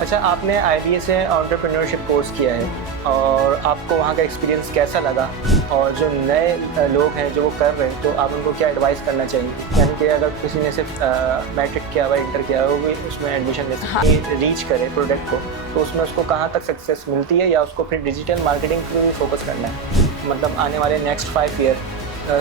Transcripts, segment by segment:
अच्छा, आपने आईबीए से एंटरप्रेन्योरशिप कोर्स किया है और आपको वहाँ का एक्सपीरियंस कैसा लगा? और जो नए लोग हैं जो वो कर रहे हैं, तो आप उनको क्या एडवाइस करना चाहेंगे? यानी कि अगर किसी ने सिर्फ मैट्रिक किया हुआ, इंटर किया हुआ, वो भी उसमें एडमिशन ले सकते हैं, रीच करे प्रोडक्ट को, तो उसमें उसको कहाँ तक सक्सेस मिलती है, या उसको फिर डिजिटल मार्केटिंग पे भी फोकस करना है? मतलब आने वाले नेक्स्ट 5 ईयर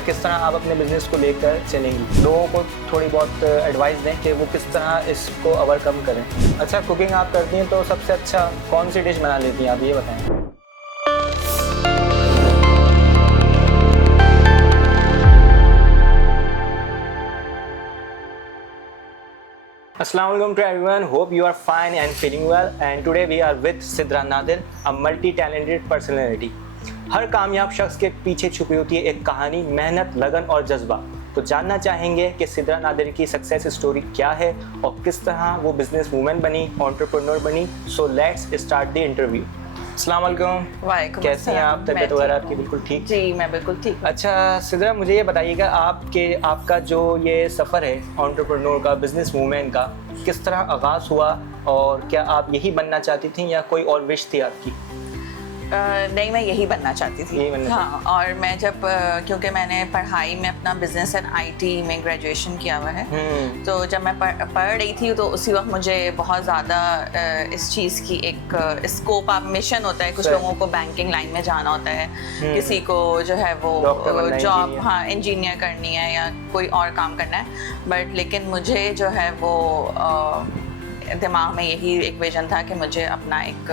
किस तरह आप अपने बिजनेस को लेकर चलेंगी? लोगों को थोड़ी बहुत एडवाइस दें कि वो किस तरह इसको ओवरकम करें। अच्छा, कुकिंग आप करती हैं, तो सबसे अच्छा कौन सी डिश बना लेती हैं आप, ये बताएं। Assalamu alaikum to everyone. Hope you are fine and feeling well. And today we are with Sidra Nadir, a multi-talented personality. हर कामयाब शख्स के पीछे छुपी होती है एक कहानी, मेहनत, लगन और जज्बा। तो जानना चाहेंगे कि सिद्रा नादिर की सक्सेस स्टोरी क्या है और किस तरह वो बिजनेस वूमेन बनी, एंटरप्रेन्योर बनी। So let's start the interview. अस्सलाम वालेकुम। वालेकुम। कैसे हैं आप? तबीयत वगैरह आपकी बिल्कुल ठीक? जी, मैं बिल्कुल ठीक। अच्छा सिद्रा, मुझे ये बताइएगा आपका जो ये सफ़र है एंटरप्रेन्योर का, बिजनेस वूमेन का, किस तरह आगाज़ हुआ और क्या आप यही बनना चाहती थी या कोई और विश थी आपकी? नहीं, मैं यही बनना चाहती थी। हाँ, और मैं जब क्योंकि मैंने पढ़ाई में अपना बिजनेस एंड आईटी में ग्रेजुएशन किया हुआ है, तो जब मैं पढ़ रही थी तो उसी वक्त मुझे बहुत ज़्यादा इस चीज़ की एक स्कोप ऑफ मिशन होता है। कुछ लोगों को बैंकिंग लाइन में जाना होता है, किसी को जो है वो जॉब, हाँ, इंजीनियर करनी है या कोई और काम करना है। बट लेकिन मुझे जो है वो दिमाग में यही एक विजन था कि मुझे अपना एक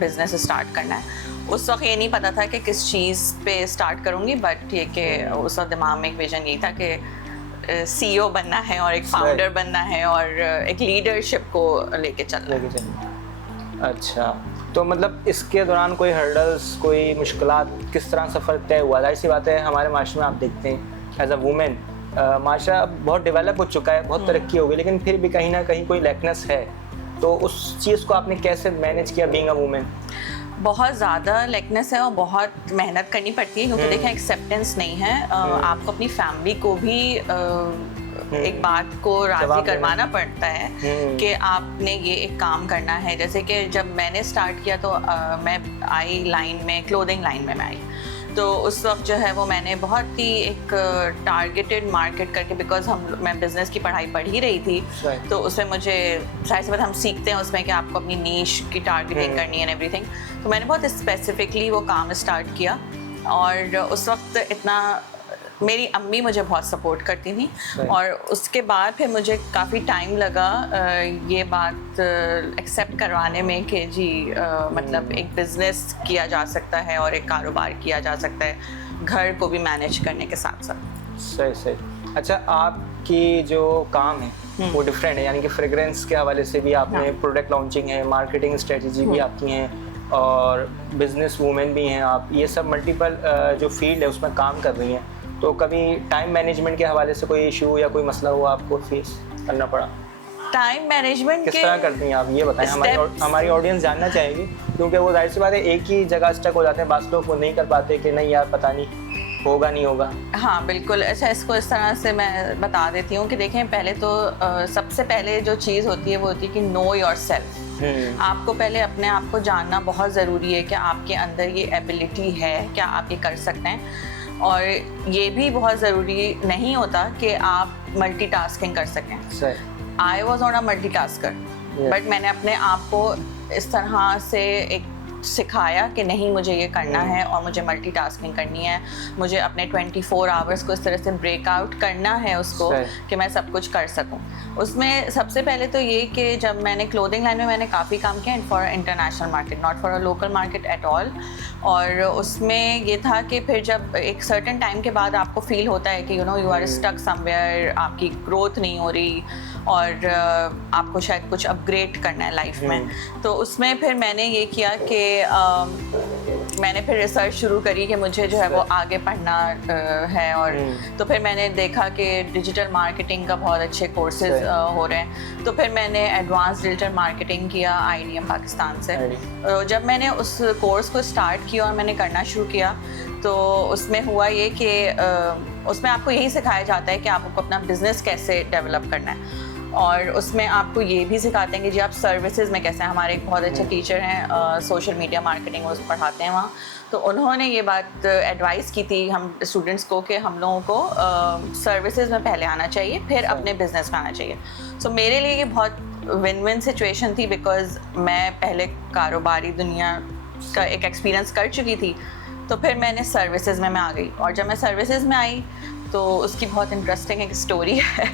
बिज़नेस स्टार्ट करना है। उस वक्त ये नहीं पता था कि किस चीज़ पे स्टार्ट करूँगी, बट ये कि उस वक्त दिमाग में एक विजन यही था कि सीईओ बनना है और एक फाउंडर बनना है और एक लीडरशिप को लेके चलना। अच्छा, तो मतलब इसके दौरान कोई हर्डल्स, कोई मुश्किलात, किस तरह सफ़र तय हुआ? जाहिर सी बात है, हमारे माशरे में आप देखते हैं एज अ वूमेन माशरा बहुत डेवलप हो चुका है, बहुत तरक्की हो गई, लेकिन फिर भी कहीं ना कहीं कोई लैकनेस है। तो उस चीज़ को आपने कैसे मैनेज किया बीइंग अ वूमेन? बहुत ज़्यादा लेकनेस है और बहुत मेहनत करनी पड़ती है, क्योंकि देखें एक्सेप्टेंस नहीं है। आपको अपनी फैमिली को भी एक बात को राज़ी करवाना पड़ता है कि आपने ये एक काम करना है। जैसे कि जब मैंने स्टार्ट किया तो मैं आई लाइन में, क्लोथिंग लाइन में मैं आई, तो उस वक्त जो है वो मैंने बहुत ही एक टारगेटेड मार्केट करके, बिकॉज मैं बिज़नेस की पढ़ाई पढ़ ही रही थी, तो उसमें मुझे जाहिर सी बात हम सीखते हैं उसमें कि आपको अपनी नीश की टारगेटिंग करनी है एंड एवरीथिंग। तो मैंने बहुत स्पेसिफिकली वो काम स्टार्ट किया और उस वक्त इतना मेरी अम्मी मुझे बहुत सपोर्ट करती थी। और उसके बाद फिर मुझे काफ़ी टाइम लगा ये बात एक्सेप्ट करवाने में कि जी मतलब एक बिज़नेस किया जा सकता है और एक कारोबार किया जा सकता है, घर को भी मैनेज करने के साथ साथ। सही सही। अच्छा, आपकी जो काम है वो डिफरेंट है, यानी कि फ्रेग्रेंस के हवाले से भी आपने प्रोडक्ट लॉन्चिंग है, मार्केटिंग स्ट्रेटजी भी आपकी हैं और बिजनेस वूमेन भी हैं आप। ये सब मल्टीपल जो फील्ड है उसमें काम कर रही हैं। तो कभी टाइम मैनेजमेंट के हवाले से कोई इशू या कोई मसला हुआ आपको फेस करना पड़ा? टाइम मैनेजमेंट किस तरह करती हैं आप, ये बताएं। हमारी ऑडियंस जानना चाहेगी, क्योंकि वो जाहिर सी बात है एक ही जगह स्टक हो जाते हैं। बात लोग वो नहीं कर पाते कि नहीं यार पता नहीं होगा नहीं होगा। हाँ बिल्कुल। अच्छा, इसको इस तरह से मैं बता देती हूँ कि देखें, पहले तो सबसे पहले जो चीज़ होती है वो होती है कि नो योर सेल्फ। आपको पहले अपने आप को जानना बहुत ज़रूरी है कि आपके अंदर ये एबिलिटी है, क्या आप ये कर सकते हैं। और ये भी बहुत ज़रूरी नहीं होता कि आप मल्टीटास्किंग कर सकें। I was not a multitasker, but मैंने अपने आप को इस तरह से एक सिखाया कि नहीं, मुझे ये करना है और मुझे मल्टीटास्किंग करनी है। मुझे अपने 24 आवर्स को इस तरह से ब्रेकआउट करना है उसको कि मैं सब कुछ कर सकूं। उसमें सबसे पहले तो ये कि जब मैंने क्लोथिंग लाइन में मैंने काफ़ी काम किया for international market, not for a local market at all. और उसमें ये था कि फिर जब एक सर्टेन टाइम के बाद आपको फील होता है कि you know you are stuck somewhere, आपकी ग्रोथ नहीं हो रही और आपको शायद कुछ अपग्रेड करना है लाइफ में, तो उसमें फिर मैंने ये किया कि मैंने फिर रिसर्च शुरू करी कि मुझे जो है वो आगे पढ़ना है। और तो फिर मैंने देखा कि डिजिटल मार्केटिंग का बहुत अच्छे कोर्सेज हो रहे हैं, तो फिर मैंने एडवांस डिजिटल मार्केटिंग किया IDM पाकिस्तान से। जब मैंने उस कोर्स को स्टार्ट किया और मैंने करना शुरू किया, तो उसमें हुआ ये कि उसमें आपको यही सिखाया जाता है कि आपको अपना बिजनेस कैसे डेवलप करना है। और उसमें आपको ये भी सिखाते हैं कि जी आप सर्विसेज में कैसे हैं। हमारे एक बहुत अच्छे टीचर हैं सोशल मीडिया मार्केटिंग वो पढ़ाते हैं वहाँ, तो उन्होंने ये बात एडवाइस की थी हम स्टूडेंट्स को कि हम लोगों को सर्विसेज में पहले आना चाहिए, फिर अपने बिजनेस में आना चाहिए। सो मेरे लिए ये बहुत विन विन सिचुएशन थी, बिकॉज मैं पहले कारोबारी दुनिया का एक एक्सपीरियंस कर चुकी थी, तो फिर मैंने सर्विसेज में मैं आ गई। और जब मैं सर्विसेज में आई तो उसकी बहुत इंटरेस्टिंग एक स्टोरी है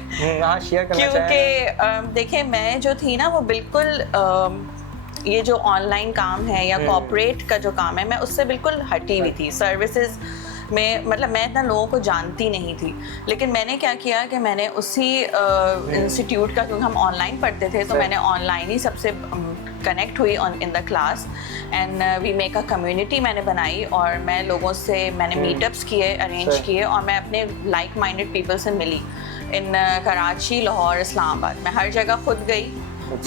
शेयर करना क्योंकि देखिए मैं जो थी ना वो बिल्कुल ये जो ऑनलाइन काम है या कॉर्पोरेट का जो काम है मैं उससे बिल्कुल हटी हुई थी। सर्विसेज में मतलब मैं इतना लोगों को जानती नहीं थी, लेकिन मैंने क्या किया कि मैंने उसी इंस्टीट्यूट का, क्योंकि हम ऑनलाइन पढ़ते थे, तो मैंने ऑनलाइन ही सबसे कनेक्ट हुई in the class and we make a community मैंने बनाई। और मैं लोगों से मैंने मीटअप्स किए, अरेंज किए, और मैं अपने लाइक माइंडेड पीपल से मिली इन कराची, लाहौर, इस्लामाबाद। मैं हर जगह खुद गई।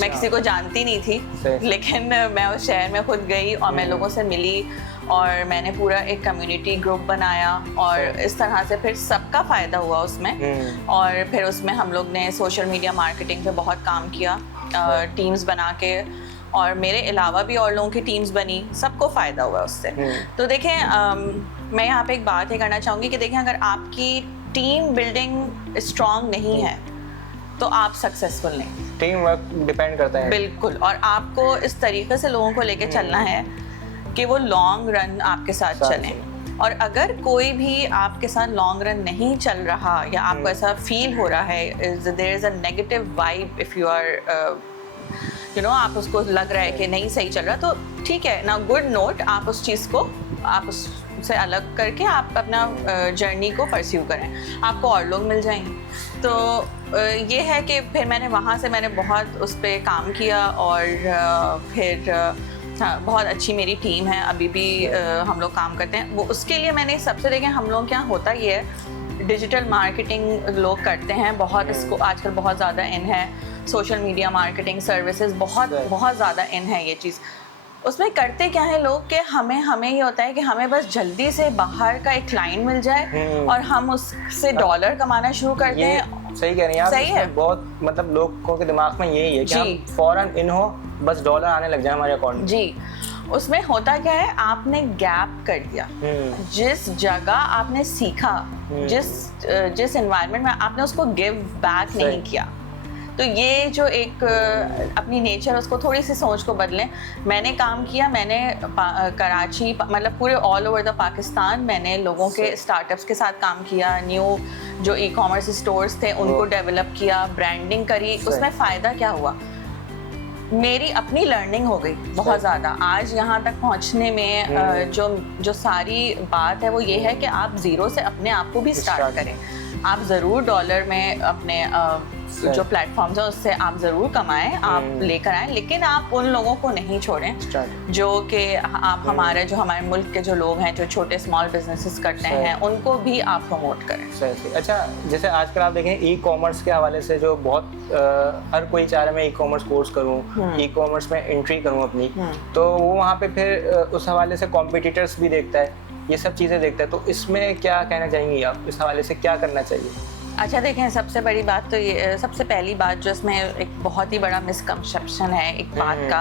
मैं किसी को जानती नहीं थी, लेकिन मैं उस शहर में खुद गई और मैं लोगों से मिली और मैंने पूरा एक कम्युनिटी ग्रुप बनाया और इस तरह से फिर सबका फ़ायदा हुआ उसमें। और फिर उसमें हम लोग ने सोशल मीडिया मार्केटिंग पे बहुत काम किया, टीम्स बना के, और मेरे अलावा भी और लोगों की टीम्स बनी, सबको फ़ायदा हुआ उससे। तो देखें मैं यहाँ पे एक बात ये करना चाहूँगी कि देखें अगर आपकी टीम बिल्डिंग स्ट्रॉन्ग नहीं है तो आप सक्सेसफुल नहीं। टीम वर्क डिपेंड करता है। बिल्कुल, और आपको इस तरीके से लोगों को लेके चलना है कि वो लॉन्ग रन आपके साथ चलें। और अगर कोई भी आपके साथ लॉन्ग रन नहीं चल रहा या आपको ऐसा फील हो रहा है there is a negative vibe, if you are you know आप उसको लग रहा है कि नहीं सही चल रहा, तो ठीक है ना, गुड नोट, आप उस चीज़ को आप उससे अलग करके आप अपना जर्नी को परस्यू करें, आपको और लोग मिल जाएंगे। तो ये है कि फिर मैंने वहाँ से मैंने बहुत उस पर काम किया और फिर बहुत अच्छी मेरी टीम है, अभी भी हम लोग काम करते हैं। वो उसके लिए मैंने सबसे देखें हम लोग क्या होता ही है, डिजिटल मार्केटिंग लोग करते हैं बहुत, इसको आजकल बहुत ज़्यादा इन है, सोशल मीडिया मार्केटिंग सर्विसेज बहुत ज़्यादा इन है ये चीज़। उसमें करते क्या है लोग कि हमें ये होता है कि हमें बस जल्दी से बाहर का एक क्लाइंट मिल जाए और हम उससे डॉलर कमाना शुरू करते हैं। सही कह रही हैं आप। सही है, बहुत मतलब लोगों के दिमाग में यही है कि हम फौरन इन हो, बस डॉलर आने लग जाए हमारे अकाउंट में। जी, उसमें होता क्या है, आपने गैप कर दिया। जिस जगह आपने सीखा, जिस एनवायरनमेंट में आपने उसको गिव बैक नहीं किया, तो ये जो एक अपनी नेचर उसको थोड़ी सी सोच को बदलें। मैंने काम किया, मैंने कराची मतलब पूरे ऑल ओवर द पाकिस्तान मैंने लोगों के स्टार्टअप्स के साथ काम किया, न्यू जो ई कॉमर्स स्टोर्स थे उनको डेवलप किया, ब्रांडिंग करी। उसमें फ़ायदा क्या हुआ, मेरी अपनी लर्निंग हो गई बहुत ज़्यादा। आज यहाँ तक पहुँचने में जो सारी बात है वो ये है कि आप ज़ीरो से अपने आप को भी स्टार्ट करें। आप ज़रूर डॉलर में अपने जो प्लेटफॉर्म्स है उससे आप ज़रूर कमाएं, आप लेकर आएं, लेकिन आप उन लोगों को नहीं छोड़ें जो कि आप हमारे मुल्क के जो लोग हैं जो छोटे स्मॉल बिजनेसेस करते हैं उनको भी आप प्रमोट करें। सही। अच्छा, जैसे आजकल आप देखें ई कॉमर्स के हवाले से जो बहुत हर कोई चाह रहा है मैं ई कॉमर्स कोर्स करूँ, ई कॉमर्स में एंट्री करूँ अपनी, तो वो वहाँ पे फिर उस हवाले से कॉम्पिटिटर्स भी देखता है, ये सब चीज़ें देखता है। तो इसमें क्या कहना चाहेंगी आप, इस हवाले से क्या करना चाहिए? अच्छा देखें, सबसे बड़ी बात तो ये, सबसे पहली बात जो इसमें एक बहुत ही बड़ा मिसकंसेप्शन है एक बात का,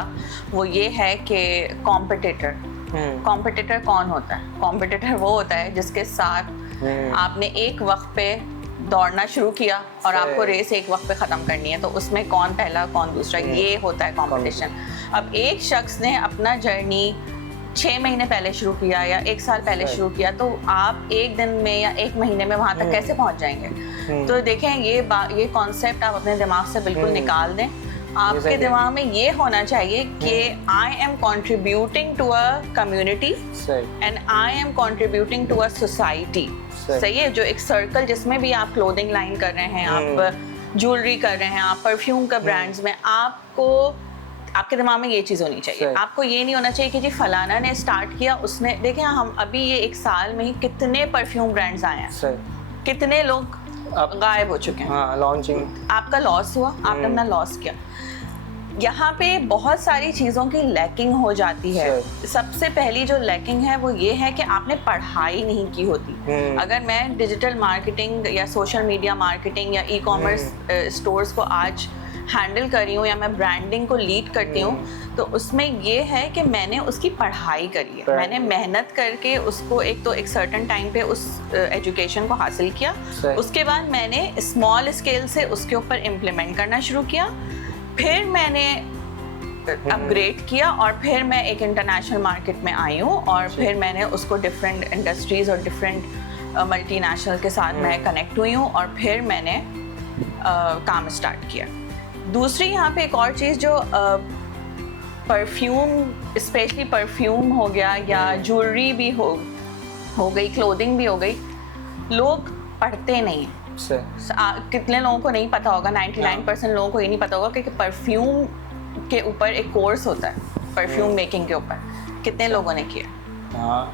वो ये है कि कॉम्पिटिटर कौन होता है? कॉम्पिटिटर वो होता है जिसके साथ आपने एक वक्त पे दौड़ना शुरू किया और आपको रेस एक वक्त पे ख़त्म करनी है, तो उसमें कौन पहला कौन दूसरा, ये होता है कंपटीशन। अब एक शख्स ने अपना जर्नी 6 महीने पहले शुरू किया या 1 साल पहले शुरू किया, तो आप एक दिन में या 1 महीने में वहाँ तक कैसे पहुँच जाएंगे? तो देखें ये कॉन्सेप्ट आप अपने दिमाग से बिल्कुल निकाल दें। आपके दिमाग में ये होना चाहिए कि I am contributing to a community and I am contributing to a society. सही है, जो एक सर्कल जिसमें भी आप क्लोथिंग लाइन कर रहे हैं, आप ज्वेलरी कर रहे हैं, आप परफ्यूम का ब्रांड्स में, आपके दिमाग में ये चीज़ होनी चाहिए। आपको ये नहीं होना चाहिए कि जी फलाना ने स्टार्ट किया, उसने, देखिए हम अभी ये 1 साल में ही कितने परफ्यूम ब्रांड्स आए हैं, कितने लोग गायब हो चुके हैं। हाँ, लॉन्चिंग आपका लॉस हुआ, आपने अपना लॉस किया। यहाँ पे बहुत सारी चीज़ों की लैकिंग हो जाती है। सबसे पहली जो लैकिंग है वो ये है कि आपने पढ़ाई नहीं की होती। अगर मैं डिजिटल मार्केटिंग या सोशल मीडिया मार्केटिंग या ई कॉमर्स स्टोर्स को आज हैंडल कर रही हूँ या मैं ब्रांडिंग को लीड करती हूँ, तो उसमें ये है कि मैंने उसकी पढ़ाई करी है, मैंने मेहनत करके उसको एक सर्टेन टाइम पे उस एजुकेशन को हासिल किया, उसके बाद मैंने स्मॉल स्केल से उसके ऊपर इम्प्लीमेंट करना शुरू किया, फिर मैंने अपग्रेड किया और फिर मैं एक इंटरनेशनल मार्केट में आई हूँ और फिर मैंने उसको डिफरेंट इंडस्ट्रीज और डिफरेंट मल्टीनेशनल के साथ मैं कनेक्ट हुई हूँ और फिर मैंने काम स्टार्ट किया। दूसरी यहाँ पे एक और चीज़ जो परफ्यूम, स्पेशली परफ्यूम हो गया या ज्वेलरी भी हो गई, क्लोथिंग भी हो गई, लोग पढ़ते नहीं हैं। कितने लोगों को नहीं पता होगा, 99% लोगों को ये नहीं पता होगा कि परफ्यूम के ऊपर एक कोर्स होता है, परफ्यूम मेकिंग के ऊपर। कितने लोगों ने किया?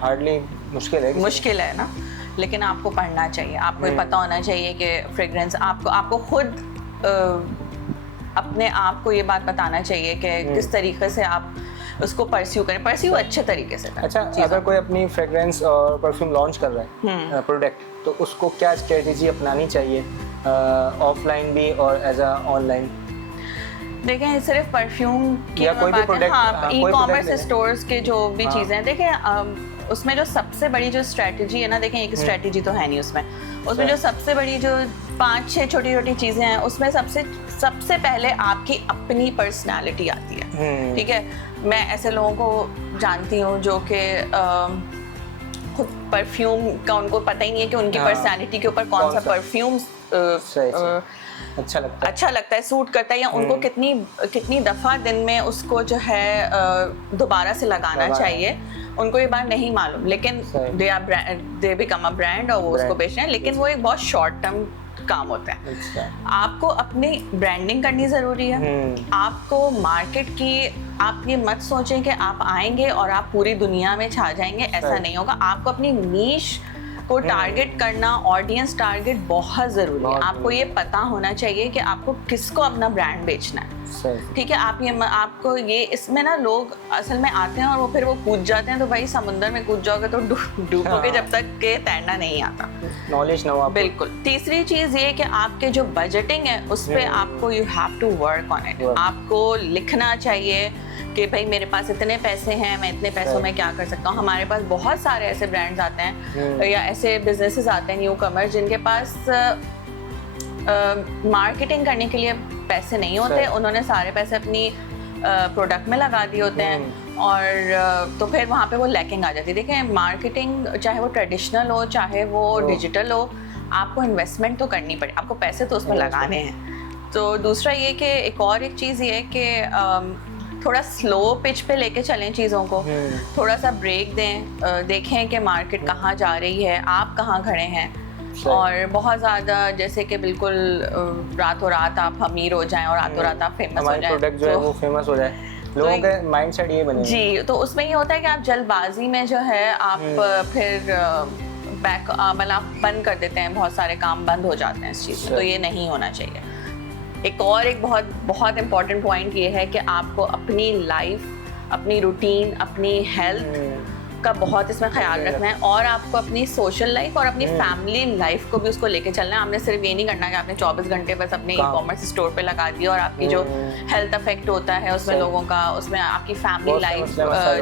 हार्डली मुश्किल है ना, लेकिन आपको पढ़ना चाहिए, आपको ये पता होना चाहिए कि फ्रेग्रेंस, आपको खुद अपने आप को ये बात बताना चाहिए कि किस तरीके से आप उसको परस्यू करें, अच्छे तरीके से। अच्छा, अगर कोई अपनी फ्रेग्रेंस और परफ्यूम लॉन्च कर रहा है प्रोडक्ट, तो उसको क्या स्ट्रेटेजी अपनानी चाहिए, ऑफलाइन भी और एज अ ऑनलाइन? देखें, सिर्फ परफ्यूम की कोई भी प्रोडक्ट, हाँ, ई कॉमर्स स्टोर्स के जो भी चीज़ें हैं, देखें उसमें जो सबसे बड़ी जो स्ट्रेटजी है ना, देखें एक स्ट्रेटजी तो है नहीं उसमें जो सबसे बड़ी जो 5-6 छोटी चीज़ें हैं, उसमें सबसे पहले आपकी अपनी पर्सनालिटी आती है। ठीक है, मैं ऐसे लोगों को जानती हूँ जो कि खुद परफ्यूम का उनको पता ही नहीं है कि उनकी पर्सनालिटी के ऊपर कौन सा परफ्यूम अच्छा लगता है, सूट करता है, या उनको कितनी दफ़ा दिन में उसको जो है दोबारा से लगाना चाहिए, उनको ये बात नहीं मालूम, लेकिन दे बिकम अ ब्रांड और वो उसको बेच रहे हैं, लेकिन वो एक बहुत शॉर्ट टर्म काम होता है। आपको अपनी ब्रांडिंग करनी ज़रूरी है, आपको मार्केट की, आप ये मत सोचें कि आप आएंगे और आप पूरी दुनिया में छा जाएंगे, ऐसा नहीं होगा। आपको अपनी नीश को टारगेट करना, ऑडियंस टारगेट बहुत ज़रूरी है। आपको ये पता होना चाहिए कि आपको किसको अपना ब्रांड बेचना है। ठीक है, आपको ये, इसमें ना लोग असल में आते हैं और वो फिर कूद जाते हैं, तो भाई समुंदर में कूद जाओगे तो डूबोगे जब तक के तैरना नहीं आता। नॉलेज ना हो। बिल्कुल। तीसरी चीज़ ये कि आपके जो बजटिंग है उस पर आपको you have to work on it. आपको लिखना चाहिए कि भाई मेरे पास इतने पैसे हैं, मैं इतने पैसों में क्या कर सकता हूँ। हमारे पास बहुत सारे ऐसे ब्रांड्स आते हैं या ऐसे बिजनेसेस आते हैं, न्यू कमर्स, जिनके पास मार्केटिंग करने के लिए पैसे नहीं होते, उन्होंने सारे पैसे अपनी प्रोडक्ट में लगा दिए होते हैं और तो फिर वहाँ पे वो लैकिंग आ जाती है। देखें, मार्केटिंग चाहे वो ट्रेडिशनल हो चाहे वो डिजिटल हो, आपको इन्वेस्टमेंट तो करनी पड़े, आपको पैसे तो उसमें लगाने हैं। तो दूसरा ये कि एक चीज़ ये है कि थोड़ा स्लो पिच पे लेके चलें चीज़ों को, थोड़ा सा ब्रेक दें, देखें कि मार्केट कहाँ जा रही है, आप कहाँ खड़े हैं, और बहुत ज़्यादा जैसे कि बिल्कुल रातों रात आप अमीर हो जाएं और रातों रात आप फेमस हो जाएं, प्रोडक्ट जो है वो फेमस हो जाए, लोगों के माइंडसेट ये बने जी। तो उसमें ये होता है कि आप जल्दबाजी में जो है आप फिर मतलब बंद कर देते हैं, बहुत सारे काम बंद हो जाते हैं इस चीज़ में, तो ये नहीं होना चाहिए। एक बहुत इम्पॉर्टेंट पॉइंट ये है कि आपको अपनी लाइफ, अपनी रूटीन, अपनी हेल्थ का बहुत इसमें ख्याल रखना है, और आपको अपनी सोशल लाइफ और अपनी फैमिली लाइफ को भी उसको लेके चलना है। आपने सिर्फ ये नहीं करना कि आपने 24 घंटे बस अपने ई कॉमर्स स्टोर पे लगा दिया और आपकी जो हेल्थ अफेक्ट होता है उसमें लोगों का, उसमें आपकी फैमिली लाइफ,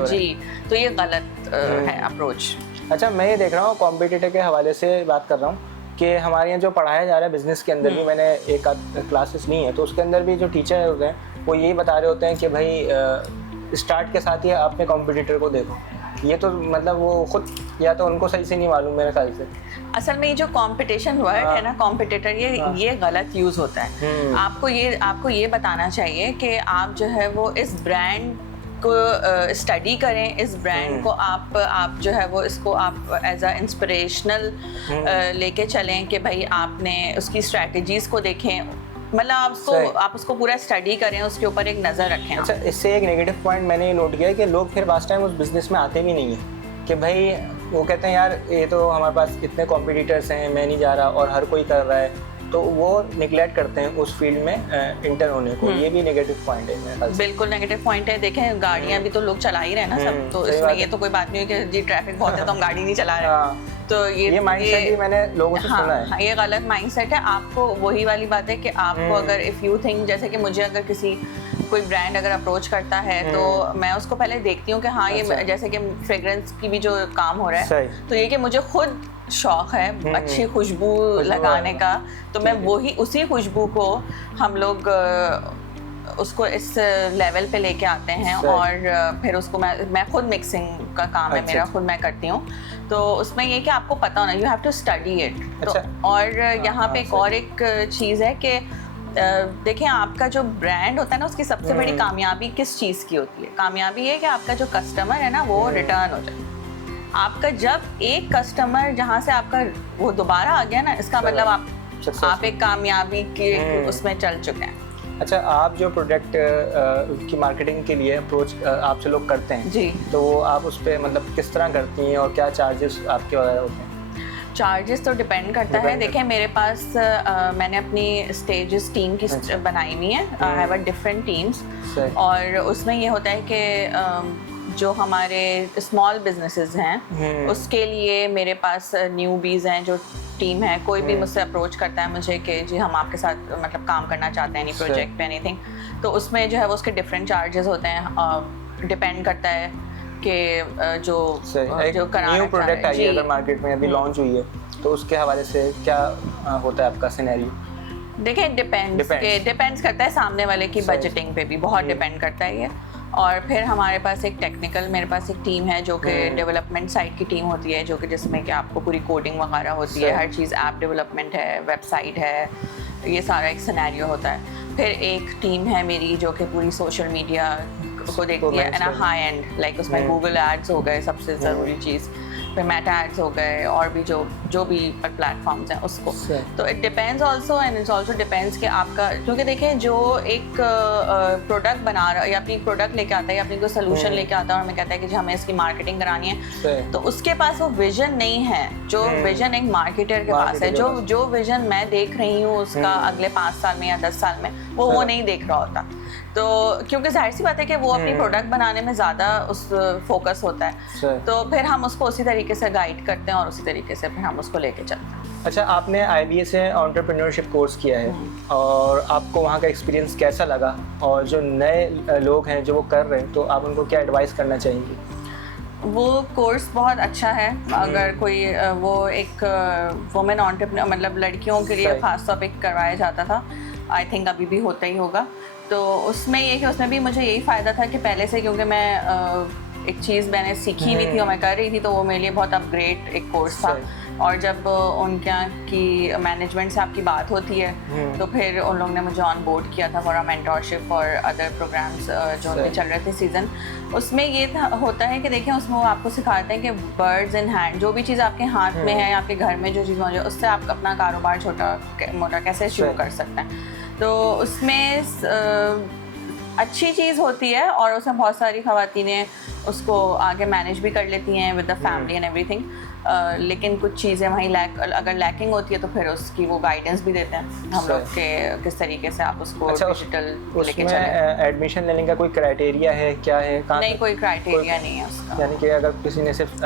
जी, तो ये गलत है अप्रोच। अच्छा, मैं ये देख रहा हूँ, कॉम्पिटिटर के हवाले से बात कर रहा हूँ कि हमारे यहाँ जो पढ़ाया जा रहा है बिजनेस के अंदर भी, मैंने एक क्लासेस ली हैं, तो उसके अंदर भी जो टीचर होते हैं वो यही बता रहे होते हैं कि भाई स्टार्ट के साथ ही आपने कॉम्पिटिटर को देखो। ये तो मतलब वो खुद या तो उनको सही से नहीं मालूम मेरे ख्याल से। असल में ये जो कंपटीशन वर्ड है ना, कॉम्पिटिटर, ये गलत यूज़ होता है। आपको ये बताना चाहिए कि आप जो है वो इस ब्रांड को स्टडी करें, इस ब्रांड को आप जो है वो इसको आप एज अ इंस्पिरेशनल लेके चलें कि भाई आपने उसकी स्ट्रैटेजीज़ को देखें, मतलब आप उसको पूरा स्टडी करें, उसके ऊपर एक नज़र रखें। अच्छा, इससे एक नेगेटिव पॉइंट मैंने ये नोट किया है कि लोग फिर लास्ट टाइम उस बिज़नेस में आते भी नहीं हैं, कि भाई वो कहते हैं यार ये तो हमारे पास इतने कॉम्पिटिटर्स हैं, मैं नहीं जा रहा और हर कोई कर रहा है, तो वो निगलेक्ट करते हैं उस फील्ड में इंटर होने को। ये भी नेगेटिव पॉइंट है मेरे ख्याल से। बिल्कुल नेगेटिव पॉइंट है। देखें गाड़ियां भी तो लोग चला ही रहे हैं ना सब, तो इसमें ये तो कोई बात नहीं है कि जी ट्रैफिक बहुत है तो हम गाड़ी नहीं चला रहे। तो ये माइंडसेट ही मैंने लोगों से सुना है। हाँ, ये गलत माइंडसेट है। आपको वही वाली बात है कि आपको अगर इफ यू थिंक, जैसे कि मुझे अगर किसी कोई ब्रांड अगर अप्रोच करता है तो मैं उसको पहले देखती हूँ कि हाँ ये जैसे कि फ्रेग्रेंस की भी जो काम हो रहा है, तो ये कि मुझे खुद शौक है अच्छी खुशबू लगाने का, तो मैं वही उसी खुशबू को हम लोग उसको इस लेवल पे लेके आते हैं और फिर उसको मैं खुद मिक्सिंग का काम है मेरा, खुद मैं करती हूँ। तो उसमें ये कि आपको पता होना, you have to study it. तो और यहाँ पे एक और एक चीज़ है कि देखें आपका जो ब्रांड होता है ना, उसकी सबसे बड़ी कामयाबी किस चीज़ की होती है? कामयाबी है कि आपका जो कस्टमर है ना वो रिटर्न हो जाए। आपका जब एक कस्टमर जहाँ से आपका वो दोबारा आ गया ना, इसका मतलब आप एक कामयाबी के उसमें चल चुके हैं। अच्छा, आप जो प्रोडक्ट की मार्केटिंग के लिए अप्रोच आपसे लोग करते हैं जी, तो वो आप उस पर मतलब किस तरह करती हैं और क्या चार्जेस आपके वगैरह होते हैं? चार्जेस तो डिपेंड करता है। देखें मेरे पास मैंने अपनी स्टेजेस टीम की बनाई हुई है, I have a different teams, और उसमें ये होता है कि जो हमारे स्मॉल बिजनेसेस हैं उसके लिए मेरे पास न्यूबीज़ हैं जो टीम है। कोई भी मुझसे अप्रोच करता है मुझे कि जी हम आपके साथ मतलब काम करना चाहते हैं एनी प्रोजेक्ट पे एनीथिंग, तो उसमें जो है वो उसके डिफरेंट चार्जेस होते हैं। डिपेंड करता है कि जो न्यू प्रोडक्ट आई है अगर मार्केट में अभी लॉन्च हुई है तो उसके हवाले से क्या होता है आपका सिनेरियो? देखिए डिपेंड्स करता है सामने वाले की बजटिंग पे भी बहुत डिपेंड करता है ये। और फिर हमारे पास एक टेक्निकल, मेरे पास एक टीम है जो कि डेवलपमेंट साइड की टीम होती है, जो कि जिसमें कि आपको पूरी कोडिंग वगैरह होती है, हर चीज़ ऐप डेवलपमेंट है, वेबसाइट है, ये सारा एक सिनेरियो होता है। फिर एक टीम है मेरी जो कि पूरी सोशल मीडिया को देखती है ना, हाई एंड लाइक उसमें गूगल एड्स हो गए सबसे ज़रूरी चीज़, फिर मेटा एड्स हो गए और भी जो भी प्लेटफॉर्म्स हैं उसको। तो it depends also and it's also depends कि आपका, क्योंकि देखें जो एक प्रोडक्ट बना रहा है या अपनी प्रोडक्ट लेके आता है या अपनी कोई सोल्यूशन लेके आता है और हमें कहता है कि हमें इसकी मार्केटिंग करानी है, तो उसके पास वो विजन नहीं है जो विजन एक मार्केटर के पास है। जो विजन मैं देख रही हूँ उसका अगले 5 साल में या 10 साल में वो नहीं देख रहा होता। तो क्योंकि जाहिर सी बात है कि वो अपनी प्रोडक्ट बनाने में ज़्यादा उस फोकस होता है, तो फिर हम उसको उसी तरीके से गाइड करते हैं और उसी तरीके से फिर हम उसको लेके चलते हैं। अच्छा, आपने IBA से एंटरप्रेन्योरशिप कोर्स किया है और आपको वहाँ का एक्सपीरियंस कैसा लगा? और जो नए लोग हैं जो वो कर रहे हैं तो आप उनको क्या एडवाइस करना चाहेंगी? वो कोर्स बहुत अच्छा है। अगर कोई वो एक वुमेन एंटरप्रेन्योर मतलब लड़कियों के लिए खास टॉपिक करवाया जाता था, आई थिंक अभी भी होता ही होगा। तो उसमें ये कि उसमें भी मुझे यही फ़ायदा था कि पहले से, क्योंकि मैं एक चीज़ मैंने सीखी हुई थी और मैं कर रही थी, तो वो मेरे लिए बहुत अपग्रेड एक कोर्स था। और जब उनके यहाँ की मैनेजमेंट से आपकी बात होती है तो फिर उन लोगों ने मुझे ऑन बोर्ड किया था फॉर अ मेंटोरशिप और अदर प्रोग्राम्स जो उनके चल रहे थे सीज़न। उसमें ये होता है कि देखें उसमें वो आपको सिखाते हैं कि बर्ड्स इन हैंड, जो भी चीज़ आपके हाथ में है, आपके घर में जो चीज़ मौजूद है, उससे आप अपना कारोबार छोटा मोटा कैसे शुरू कर सकते हैं। तो उसमें अच्छी चीज़ होती है और उसमें बहुत सारी ख़वातीनें उसको आगे मैनेज भी कर लेती हैं with the family and everything. लेकिन कुछ चीज़ें वहीं अगर लैकिंग होती है तो फिर उसकी वो गाइडेंस भी देते हैं हम लोग के किस तरीके से आप उसको डिजिटल लेके चलें। एडमिशन लेने का कोई क्राइटेरिया है, क्या है? नहीं, कोई क्राइटेरिया नहीं है उसका। यानी कि अगर किसी ने सिर्फ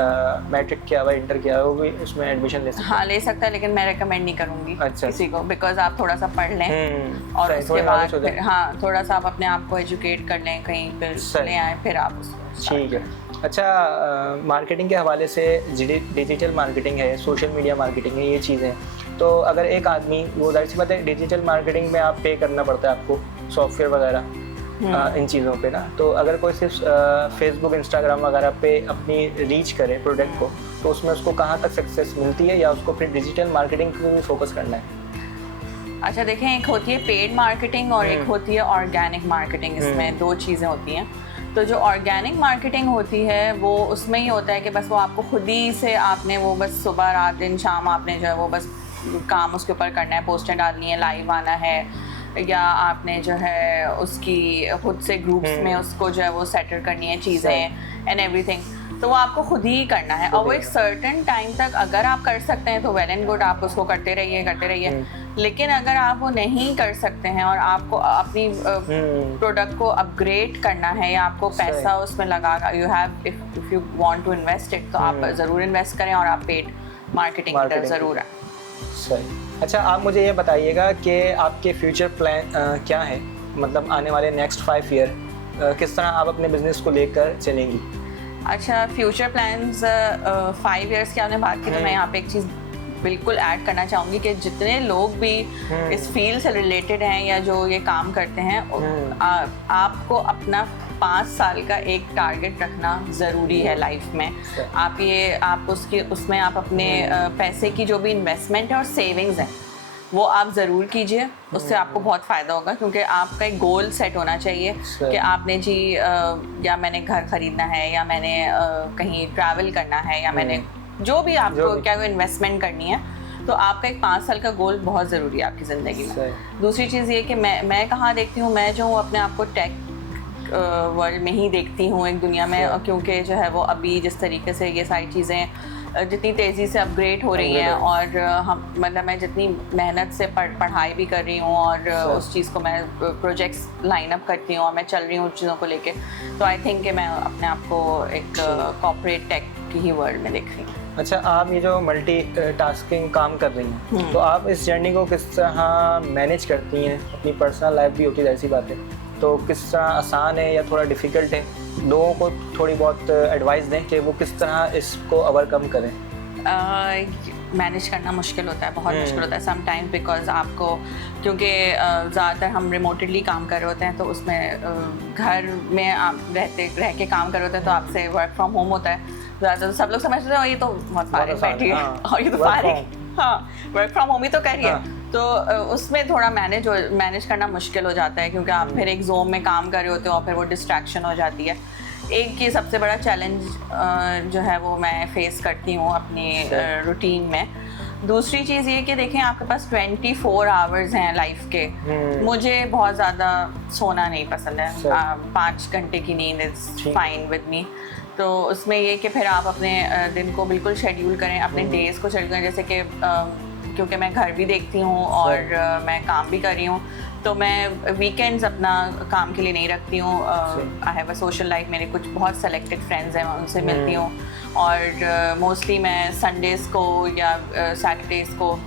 मैट्रिक किया हुआ, इंटर किया हुआ, वो भी उसमें एडमिशन ले सकता है? हाँ, ले सकता है, लेकिन मैं रेकमेंड नहीं करूँगी किसी को, बिकॉज आप थोड़ा सा पढ़ लें और उसके बाद फिर थोड़ा सा आप अपने आप को एजुकेट कर लें, कहीं पर ले आएँ, फिर आप उसको। ठीक है। अच्छा, मार्केटिंग के हवाले से डिजिटल मार्केटिंग है, सोशल मीडिया मार्केटिंग है, ये चीज़ें, तो अगर एक आदमी, वो जाहिर सी बात है डिजिटल मार्केटिंग में आप पे करना पड़ता है आपको सॉफ्टवेयर वगैरह इन चीज़ों पे ना, तो अगर कोई सिर्फ फेसबुक इंस्टाग्राम वगैरह पे अपनी रीच करे प्रोडक्ट को, तो उसमें उसको कहाँ तक सक्सेस मिलती है या उसको फिर डिजिटल मार्केटिंग पे भी फोकस करना है? अच्छा देखें, एक होती है पेड मार्केटिंग और एक होती है ऑर्गेनिक मार्केटिंग। इसमें 2 चीज़ें होती हैं। तो जो ऑर्गेनिक मार्केटिंग होती है वो उसमें ही होता है कि बस वो आपको खुद ही से आपने वो बस सुबह रात दिन शाम आपने जो है वो बस काम उसके ऊपर करना है, पोस्टें डालनी है, लाइव आना है, या आपने जो है उसकी खुद से ग्रुप्स में उसको जो है वो सेटल करनी है चीज़ें एंड एवरीथिंग। तो वो आपको खुद ही करना है और वो एक सर्टेन टाइम तक अगर आप कर सकते हैं तो वेल एंड गुड, आप उसको करते रहिए। लेकिन अगर आप वो नहीं कर सकते हैं और आपको अपनी प्रोडक्ट को अपग्रेड करना है या आपको पैसा उसमें लगा, you have if you want to invest it, तो आप ज़रूर इन्वेस्ट करें और आप पेड मार्केटिंग की तरफ ज़रूर आए। सही। अच्छा, आप मुझे ये बताइएगा कि आपके फ्यूचर प्लान क्या है, मतलब आने वाले नेक्स्ट 5 ईयर किस तरह आप अपने बिजनेस को लेकर चलेंगी? अच्छा, फ्यूचर प्लान्स 5 इयर्स की आपने बात की, तो मैं यहाँ पे एक चीज़ बिल्कुल ऐड करना चाहूँगी कि जितने लोग भी इस फील्ड से रिलेटेड हैं या जो ये काम करते हैं, आपको अपना 5 साल का एक टारगेट रखना ज़रूरी है लाइफ में। आप उसमें आप अपने पैसे की जो भी इन्वेस्टमेंट है और सेविंग्स है वो आप ज़रूर कीजिए, उससे आपको बहुत फ़ायदा होगा, क्योंकि आपका एक गोल सेट होना चाहिए कि आपने जी या मैंने घर ख़रीदना है या मैंने कहीं ट्रैवल करना है या मैंने जो भी आपको क्या इन्वेस्टमेंट करनी है, तो आपका एक 5 साल का गोल बहुत ज़रूरी है आपकी ज़िंदगी में। दूसरी चीज़ ये कि मैं कहाँ देखती हूँ, मैं जो हूँ अपने आप को टेक वर्ल्ड में ही देखती हूँ एक दुनिया में, क्योंकि जो है वो अभी जिस तरीके से ये सारी चीज़ें जितनी तेज़ी से अपग्रेड हो रही हैं और हम मतलब मैं जितनी मेहनत से पढ़ाई भी कर रही हूँ और उस चीज़ को मैं प्रोजेक्ट्स लाइन अप करती हूँ और मैं चल रही हूँ चीज़ों को लेके, तो आई थिंक कि मैं अपने आप को एक कॉर्पोरेट टेक की ही वर्ल्ड में देख रही हूँ। अच्छा, आप ये जो मल्टी टास्किंग काम कर रही हैं, तो आप इस जर्नी को किस तरह मैनेज करती हैं? अपनी पर्सनल लाइफ भी होती है, ऐसी बात है, तो किस तरह आसान है या थोड़ा डिफ़िकल्ट है? लोगों को थोड़ी बहुत एडवाइस दें कि वो किस तरह इसको ओवरकम करें। मैनेज करना मुश्किल होता है, बहुत मुश्किल होता है समटाइम्स, बिकॉज आपको क्योंकि ज़्यादातर हम रिमोटली काम कर रहे होते हैं, तो उसमें घर में आप रह के काम कर रहे होते हैं, तो आपसे वर्क फ्रॉम होम होता है ज़्यादा, तो सब लोग समझते हैं ये तो बहुत फारिग बैठी है और ये तो फारिग, हाँ वर्क फ्रॉम होम ही तो करिए। तो उसमें थोड़ा मैनेज करना मुश्किल हो जाता है, क्योंकि आप फिर एक जोन में काम कर रहे होते हो और फिर वो डिस्ट्रैक्शन हो जाती है। एक ये सबसे बड़ा चैलेंज जो है वो मैं फेस करती हूँ अपनी रूटीन में। दूसरी चीज़ ये कि देखें, आपके पास 24 आवर्स हैं लाइफ के। मुझे बहुत ज़्यादा सोना नहीं पसंद है, 5 घंटे की नींद इज़ फाइन विद मी। तो उसमें ये कि फिर आप अपने दिन को बिल्कुल शेड्यूल करें, अपने डेज़ को शेड्यूल करें, जैसे कि क्योंकि मैं घर भी देखती हूँ और मैं काम भी कर रही हूँ, तो मैं वीकेंड्स अपना काम के लिए नहीं रखती हूँ। I have a social life, मेरे कुछ बहुत सेलेक्टेड फ्रेंड्स हैं, मैं उनसे मिलती हूँ, और मोस्टली मैं संडेज़ को या सैटरडेज़ को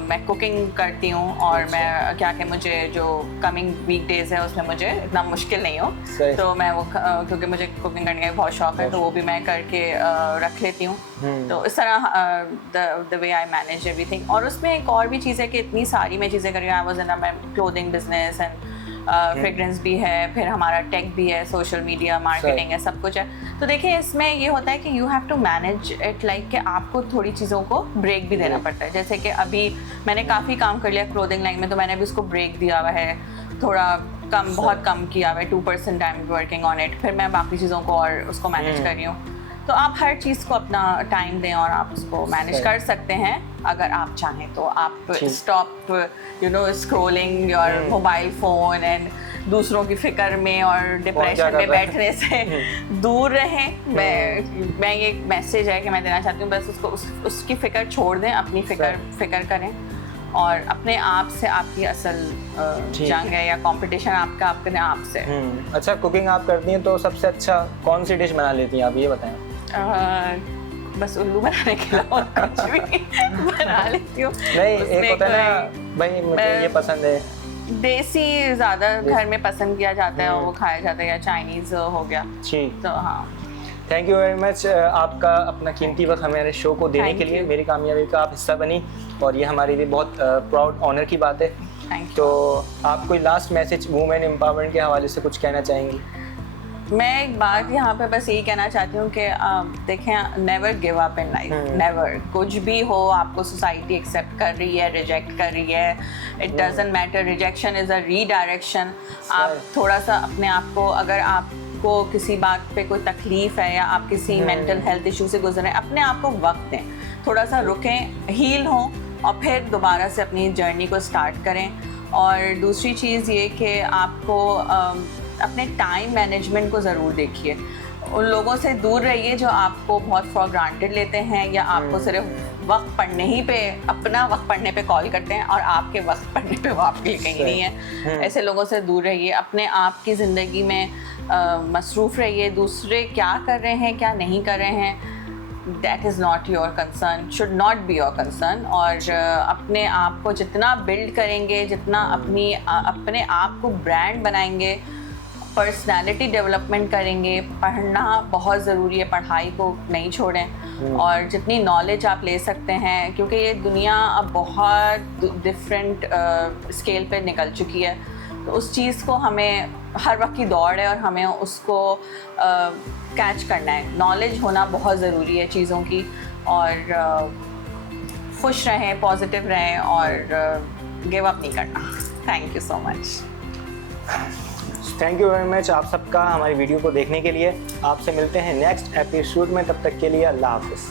मैं कुकिंग करती हूँ, और मैं क्या कि मुझे जो कमिंग वीकडेज़ है उसमें मुझे इतना मुश्किल नहीं हो, तो मैं वो क्योंकि मुझे कुकिंग करने का बहुत शौक है, तो वो भी मैं करके रख लेती हूँ। तो इस तरह the way I manage everything. और उसमें एक और भी चीज़ है कि इतनी सारी मैं चीज़ें कर रही हूँ। I was in a clothing business and fragrance भी है, फिर हमारा टेक भी है, सोशल मीडिया मार्केटिंग है, सब कुछ है। तो देखिए, इसमें ये होता है कि you have to manage it like कि आपको थोड़ी चीज़ों को ब्रेक भी देना पड़ता है। जैसे कि अभी मैंने काफ़ी काम कर लिया क्लोथिंग लाइन में, तो मैंने अभी उसको ब्रेक दिया हुआ है, थोड़ा कम, बहुत कम किया हुआ है, 2% टाइम वर्किंग ऑन इट, फिर मैं बाकी चीज़ों को और उसको मैनेज कर रही हूँ। तो आप हर चीज़ को अपना टाइम दें और आप उसको मैनेज कर सकते हैं अगर आप चाहें तो। आप stop scrolling your mobile phone and दूसरों की फिक्र में और डिप्रेशन में बैठने से दूर रहें। मैं ये मैसेज है कि मैं देना चाहती हूँ, बस उसकी फ़िक्र छोड़ दें, अपनी फ़िक्र करें, और अपने आप से आपकी असल जंग है या कंपटीशन आपका अपने आप से। अच्छा, कुकिंग आप करती हैं, तो सबसे अच्छा कौन सी डिश बना लेती हैं आप, ये बताएं। बस उल्लू बनाने के अलावा कुछ भी बना लेती हूँ। नहीं, एक होता है ना भाई, मुझे ये पसंद है, देसी ज़्यादा घर में पसंद किया जाता है और वो खाया जाता है, या चाइनीज़ हो गया। ठीक, तो हाँ, थैंक यू वेरी मच आपका अपना कीमती वक्त हमारे शो को देने के लिए। मेरी कामयाबी का आप हिस्सा बनी, और ये हमारे लिए बहुत प्राउड ऑनर की बात है। तो आप कोई लास्ट मैसेज वुमेन एम्पावरमेंट के हवाले से कुछ कहना चाहेंगी? मैं एक बात यहाँ पे बस यही कहना चाहती हूँ कि देखें, never give up in life, never. कुछ भी हो, आपको सोसाइटी एक्सेप्ट कर रही है, रिजेक्ट कर रही है, it doesn't matter. Rejection is a redirection. आप थोड़ा सा अपने आप को, अगर आपको किसी बात पे कोई तकलीफ़ है या आप किसी मेंटल हेल्थ इशू से गुजर रहे हैं, अपने आप को वक्त दें, थोड़ा सा रुकें, हील हों, और फिर दोबारा से अपनी जर्नी को स्टार्ट करें। और दूसरी चीज़ ये कि आपको अपने टाइम मैनेजमेंट को ज़रूर देखिए। उन लोगों से दूर रहिए जो आपको बहुत फॉर ग्रांटेड लेते हैं या आपको सिर्फ वक्त पढ़ने ही पे, अपना वक्त पढ़ने पे कॉल करते हैं और आपके वक्त पढ़ने पे वो आपके लिए कहीं नहीं है। ऐसे लोगों से दूर रहिए, अपने आप की ज़िंदगी में मसरूफ़ रहिए। दूसरे क्या कर रहे हैं, क्या नहीं कर रहे हैं, that is not your concern, should not be your concern. और अपने आप को जितना बिल्ड करेंगे, जितना अपने आप को ब्रांड बनाएंगे, पर्सनालिटी डेवलपमेंट करेंगे, पढ़ना बहुत ज़रूरी है, पढ़ाई को नहीं छोड़ें। और जितनी नॉलेज आप ले सकते हैं, क्योंकि ये दुनिया अब बहुत डिफरेंट स्केल पे निकल चुकी है, तो उस चीज़ को हमें, हर वक्त की दौड़ है और हमें उसको कैच करना है। नॉलेज होना बहुत ज़रूरी है चीज़ों की। और खुश रहें, पॉजिटिव रहें और गिव अप नहीं करना। Thank you so much. Thank you very much आप सबका हमारी वीडियो को देखने के लिए। आपसे मिलते हैं नेक्स्ट एपिसोड में, तब तक के लिए अल्लाह हाफिज़।